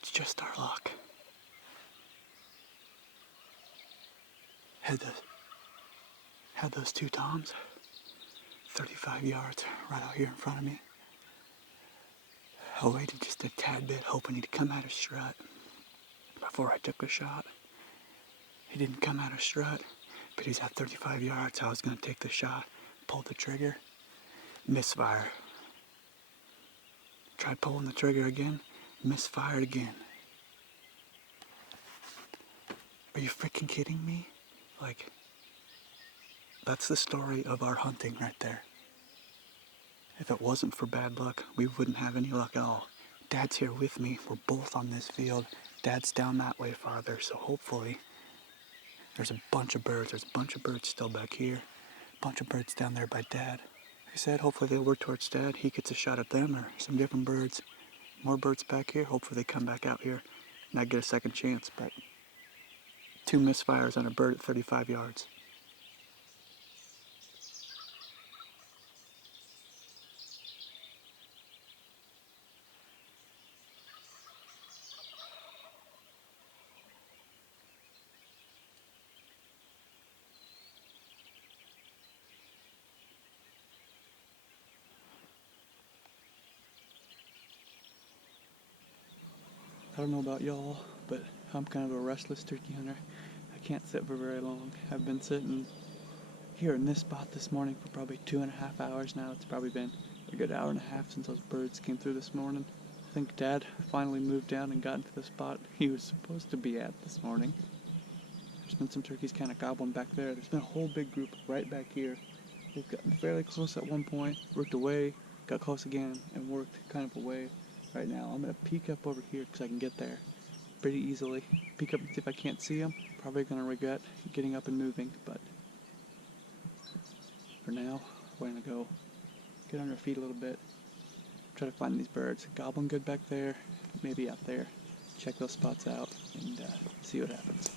That's just our luck. Had those two toms, 35 yards right out here in front of me. I waited just a tad bit, hoping he'd come out of strut before I took a shot. He didn't come out of strut, but he's at 35 yards. I was gonna take the shot, pulled the trigger, misfire. Tried pulling the trigger again, misfired again. Are you freaking kidding me? Like, that's the story of our hunting right there. If it wasn't for bad luck, we wouldn't have any luck at all. Dad's here with me. We're both on this field. Dad's down that way farther, so hopefully there's a bunch of birds. There's a bunch of birds still back here. A bunch of birds down there by Dad. Like I said, hopefully they'll work towards Dad. He gets a shot at them or some different birds. More birds back here. Hopefully they come back out here and I get a second chance. But 2 misfires on a bird at 35 yards. I don't know about y'all, but I'm kind of a restless turkey hunter. I can't sit for very long. I've been sitting here in this spot this morning for probably 2.5 hours now. It's probably been a good hour and a half since those birds came through this morning. I think Dad finally moved down and got into the spot he was supposed to be at this morning. There's been some turkeys kind of gobbling back there. There's been a whole big group right back here. They've gotten fairly close at one point, worked away, got close again, and worked kind of away. Right now, I'm going to peek up over here because I can get there pretty easily. Peek up and see if I can't see them. Probably going to regret getting up and moving, but for now, we're going to go get on our feet a little bit, try to find these birds. Gobbling good back there, maybe out there. Check those spots out and see what happens.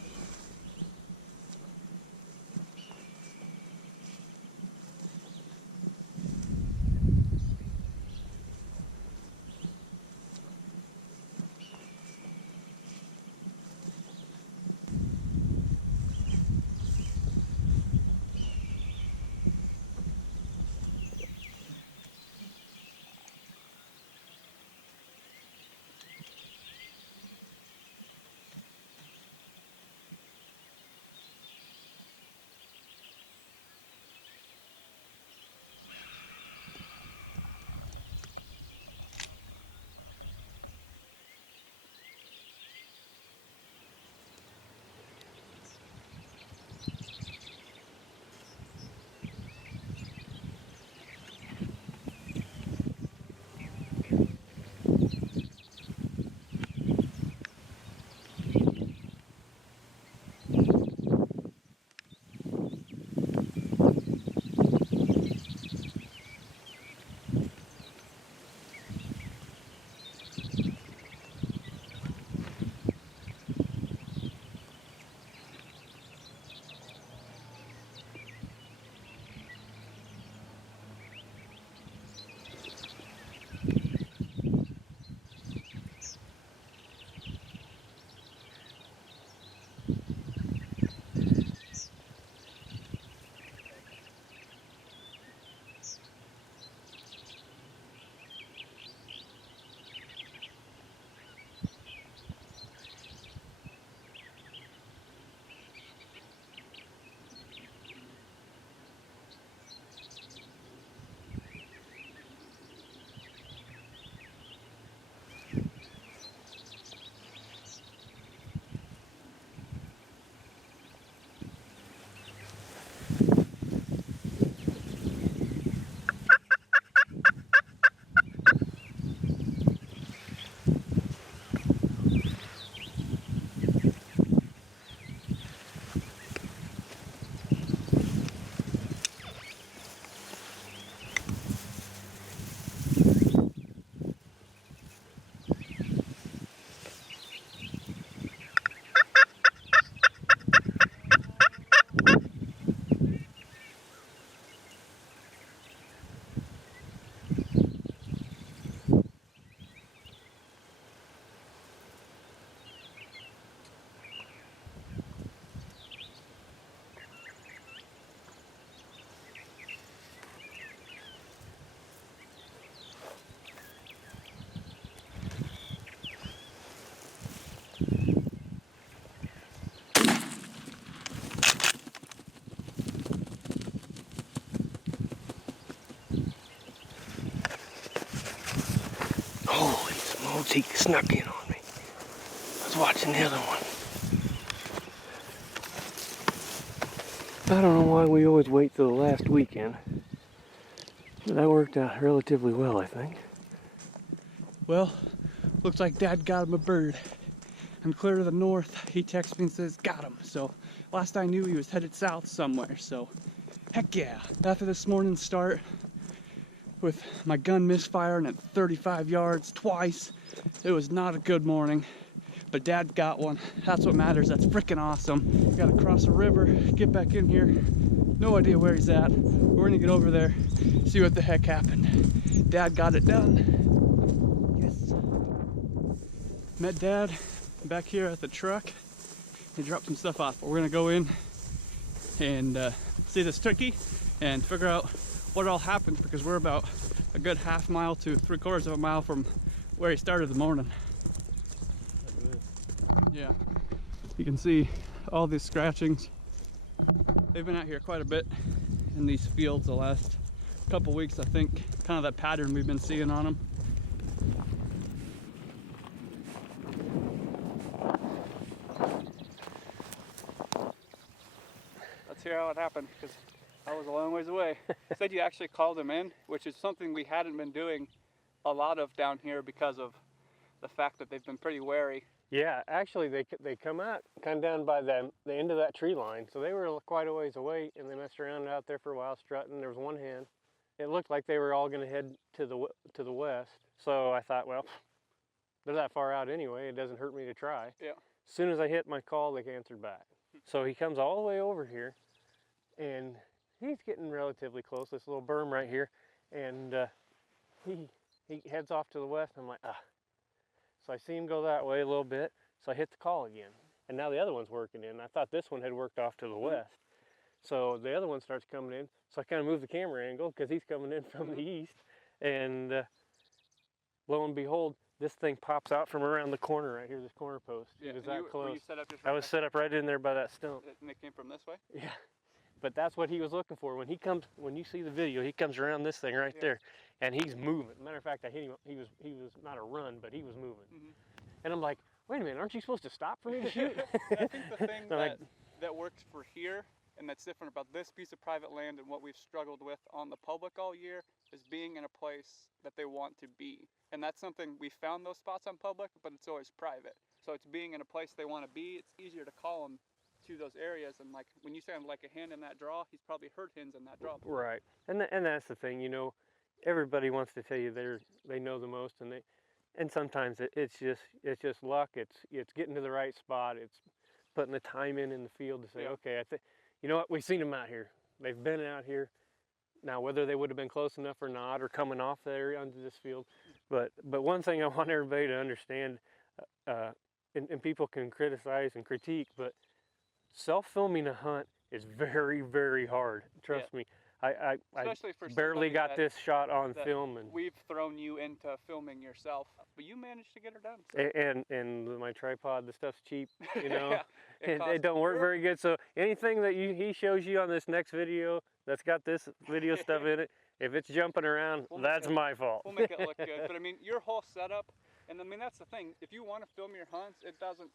he snuck in on me. I was watching the other one. I don't know why we always wait till the last weekend. But that worked out relatively well, I think. Well, looks like Dad got him a bird. I'm clear to the north. He texts me and says, got him. So last I knew, he was headed south somewhere. So heck yeah. After this morning's start with my gun misfiring at 35 yards twice, it was not a good morning. But Dad got one. That's what matters. That's freaking awesome. Gotta cross a river, get back in here. No idea where he's at. We're gonna get over there, see what the heck happened. Dad got it done. Yes. Met Dad back here at the truck. He dropped some stuff off. We're gonna go in and see this turkey and figure out what all happened, because we're about a good half mile to 3/4 of a mile from where he started the morning. Yeah, you can see all these scratchings. They've been out here quite a bit in these fields the last couple weeks, I think. Kind of that pattern we've been seeing on them. Let's hear how it happened, because I was a long ways away. You said you actually called them in, which is something we hadn't been doing a lot of down here because of the fact that they've been pretty wary. Yeah, actually they come out kind of down by the end of that tree line. So they were quite a ways away, and they messed around out there for a while strutting. There was one hen. It looked like they were all going to head to the west. So I thought, well, they're that far out anyway. It doesn't hurt me to try. Yeah. As soon as I hit my call, they answered back. So he comes all the way over here, and he's getting relatively close. This little berm right here, and he heads off to the west. I'm like, ah. So I see him go that way a little bit, so I hit the call again. And now the other one's working in. I thought this one had worked off to the west. So the other one starts coming in, so I kind of move the camera angle because he's coming in from the east. And lo and behold, this thing pops out from around the corner right here, this corner post. Yeah. It was that close. Were you set up just I was set up right in there by that stump. And they came from this way? Yeah. But that's what he was looking for. When you see the video, he comes around this thing right there, and he's moving. Matter of fact, I hit him. He was not a run, but he was moving. And I'm like, wait a minute, aren't you supposed to stop for me to shoot? I think the thing that works for here, and that's different about this piece of private land and what we've struggled with on the public all year, is being in a place that they want to be. And that's something we found those spots on public, but it's always private. So it's being in a place they want to be. It's easier to call them to those areas, and like when you sound like a hen in that draw, he's probably heard hens in that draw before. Right. And that's the thing, you know, everybody wants to tell you they know the most, and sometimes it's just luck. It's getting to the right spot. It's putting the time in the field to say, okay, you know what, we've seen them out here. They've been out here. Now whether they would have been close enough or not, or coming off there onto this field, but one thing I want everybody to understand, and people can criticize and critique, but self-filming a hunt is very, very hard. Trust me. I barely got this shot on film, and we've thrown you into filming yourself, but you managed to get her done. So. And my tripod, the stuff's cheap, you know. it don't work very good. So anything that he shows you on this next video that's got this video stuff in it, if it's jumping around, that's my fault. We'll make it look good. But I mean, your whole setup, and I mean that's the thing. If you want to film your hunts, it doesn't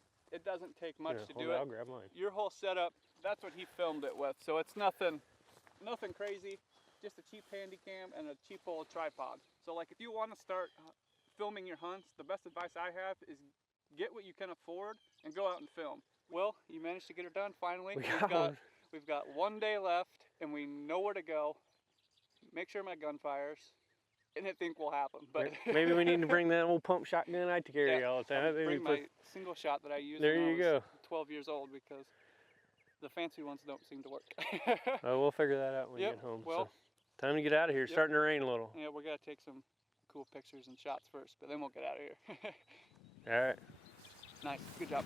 take much to do it. I'll grab mine. Your whole setup, that's what he filmed it with. So it's nothing crazy, just a cheap handy cam and a cheap old tripod. So like if you want to start filming your hunts, the best advice I have is get what you can afford and go out and film. Well, you managed to get her done finally. We've got 1 day left and we know where to go. Make sure my gun fires. And I think will happen, but maybe we need to bring that old pump shotgun I carry all the time. Bring my single shot that I used when I was 12 years old, because the fancy ones don't seem to work. Oh, we'll figure that out when we get home. Well, so, time to get out of here. It's starting to rain a little. Yeah, we gotta take some cool pictures and shots first, but then we'll get out of here. All right. Nice, good job.